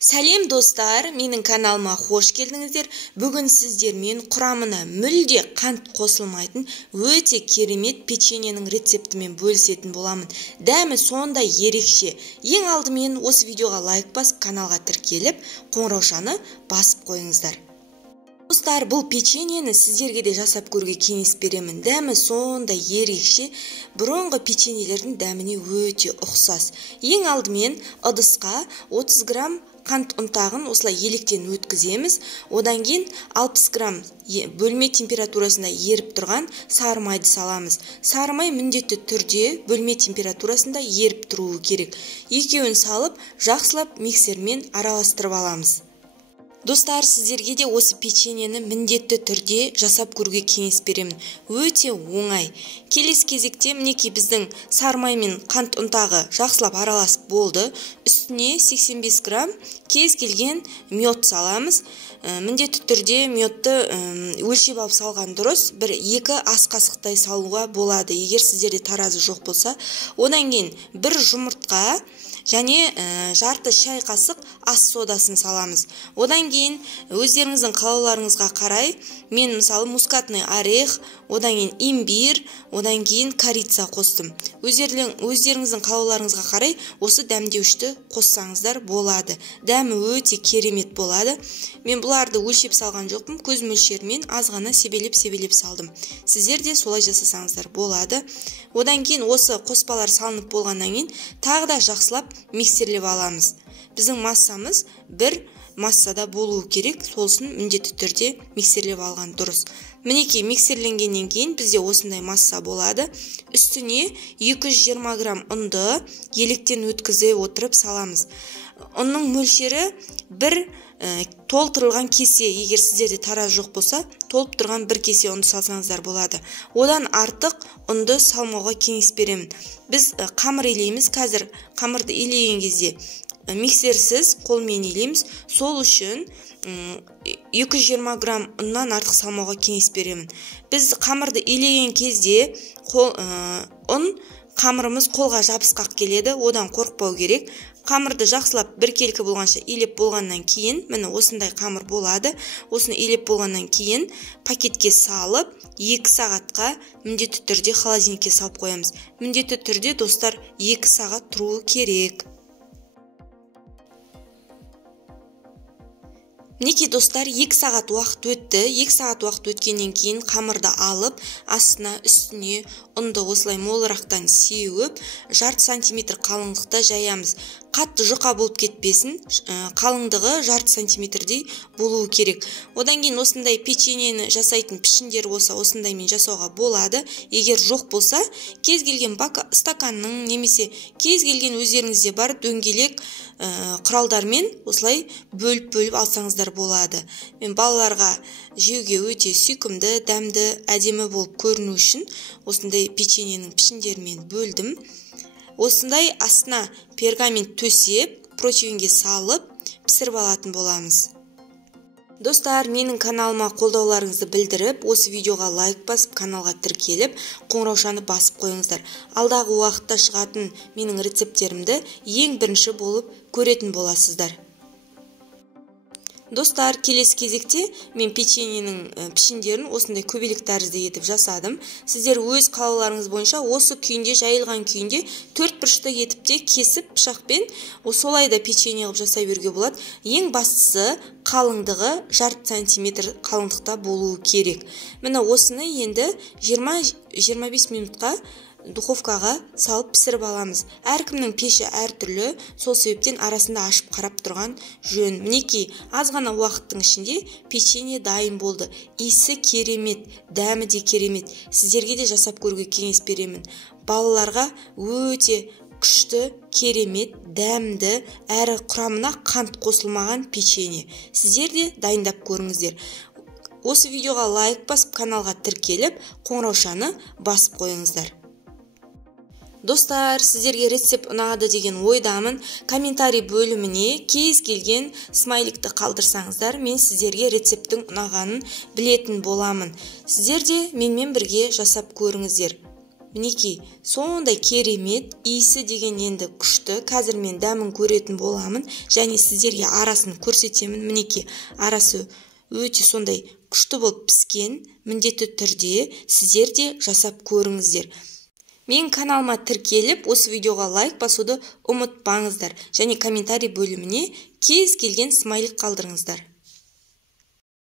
Сәлем достар, менің каналыма хош келдіңіздер. Бүгін сіздермен құрамына мүлде қант қосылмайтын өте керемет печеньенің рецептімен бөлісетін боламын. Дәмі сондай ерекше. Ең алдымен осы видеоға лайк басып, каналға тіркеліп, қоңыраушаны басып қойыңыздар. Достар, бұл печеньені сіздерге де жасап көруге кеңес беремін. Дәмі сондай ерекше, бұрынғы печеньелердің дәміне өте ұқсас. Ең алдымен ыдысқа 30 грамм қант ұнтағын осылай електен өткіземіз. Одан кейін 60 грамм бөлме температурасында еріп тұрған сары майды саламыз. Сары май міндетті түрде бөлме температурасында еріп тұруы керек. Екеуін салып, жақсылап миксермен араластырып аламыз. Достар, сіздерге де осы печеньені міндетті түрде жасап көруге кеңес беремін. Өте оңай. Келесі кезекте мінекей біздің сары май мен қант ұнтағы жақсылап араласып болды. Үстіне 85 грамм кез келген мед саламыз. Міндетті түрде медті өлшеп алып салған дұрыс. 1-2 ас қасықтай салуға болады, егер сіздерде таразы жоқ болса. Одан кейін 1 жұмыртқа және жарты шай қасық ас содасын саламыз. Одан кейін өздеріңіздің қалауларыңызға қарай, мен мысалы мускатный орех, одан кейін имбир, одан кейін корица қостым. Өздеріңіздің қалауларыңызға қарай осы дәмдеуішті қоссаңыздар болады. Дәмі өте керемет болады. Мен бұларды өлшеп салған жоқпын, көз мөлшерімен аз ғана себелеп салдым. Сіздер де солай жасасаңыздар болады. Одан кейін осы қоспалар салынып болғаннан кейін тағы да жақсылап миксерлеп аламыз. Біздің массамыз бір массада болуы керек, солсын міндетті түрде миксерлеп алған дұрыс. Мінекей миксерленгеннен кейін бізде осындай масса болады. Үстіне 220 грамм ұнды електен өткізе отырып саламыз. Ұнның мөлшері бір толтырылған кесе, егер сіздерде тараз жоқ болса, толып тұрған 1 кесе ұнды салсаңыздар болады. Одан артық ұнды салмауға кеңес беремін. Біз қамыр илейміз, қазір қамырды илеген кезде миксерсіз қолмен илейміз. Сол үшін 220 грамм ұннан артық салмауға кеңес беремін. Біз қамырды илеген кезде қамырымыз қолға жабысқақ келеді, одан қорықпау керек. Қамырды жақсылап біркелкі болғанша илеп болғаннан кейін, міне осындай қамыр болады. Осыны илеп болғаннан кейін пакетке салып, 2 сағатқа міндетті түрде холодильникке салып қоямыз. Міндетті түрде достар 2 сағат тұруы керек. Мінекей достар, 2 сағат уақыт өтті. 2 сағат уақыт өткеннен кейін қамырды алып, астына үстіне ұнды осылай молырақтан сеуіп, жарты сантиметр қалыңдықта жаямыз. Қатты жұқа болып кетпесін, қалыңдығы жарты сантиметрдей болуы керек. Одан кейін осындай печеньені жасайтын пішіндер болса, осындаймен жасауға болады. Егер жоқ болса, кез келген стаканның немесе кез келген өздеріңізде бар дөңгелек құралдармен осылай бөліп алсаңыздар болады. Мен балаларға жеуге өте сүйкімді, дәмді, әдемі болып көріну үшін осындай печеньенің пішіндерімен бөлдім. Осындай астына пергамент төсеп, противенге салып, пісіріп алатын боламыз. Достар, менің каналыма қолдауларыңызды білдіріп, осы видеоға лайк басып, каналға тіркеліп, қоңыраушаны басып қойыңыздар. Алдағы уақытта шығатын менің рецепттерімді ең бірінші болып көретін боласыздар. Достар, келесі кезекте мен печеньенің пішіндерін осындай көбелек тәрізді етіп жасадым. Сіздер өз қалауларыңыз бойынша осы күйінде, жайылған күйінде 4 бұрышты етіп те кесіп пышақпен солай да печенье қылып жасай беруге болады. Ең бастысы қалыңдығы жарты сантиметр қалыңдықта болуы керек. Міне осыны енді 20-25 минутқа духовкаға салып пісіріп аламыз. Әркімнің пеші әртүрлі, сол себептен арасында ашып қарап тұрған жөн. Мінекей, аз ғана уақыттың ішінде печенье дайын болды. Иісі керемет, дәмі де керемет. Сіздерге де жасап көруге кеңес беремін. Балаларға өте күшті, керемет, дәмді, әрі құрамына қант қосылмаған печенье. Сіздер де дайындап көріңіздер. Осы видеоға лайк басып, каналға тіркеліп, қоңыраушаны басып қойыңыздар. Достар, сіздерге рецепт ұнады деген ойдамын. Комментарий бөліміне кез келген смайликті қалдырсаңыздар, мен сіздерге рецепттің ұнағанын білетін боламын. Сіздер де менімен бірге жасап көріңіздер. мінекей сондай керемет, иісі деген енді күшті. Қазір мен дәмін көретін боламын және сіздерге арасын көрсетемін. Мінекей арасы өте сондай күшті болып піскен. Міндетті түрде сіздер де жасап көріңіздер. Мен каналыма тіркеліп, осы видеоға лайк басуды ұмытпаңыздар және комментарий бөліміне кез келген смайлик қалдырыңыздар.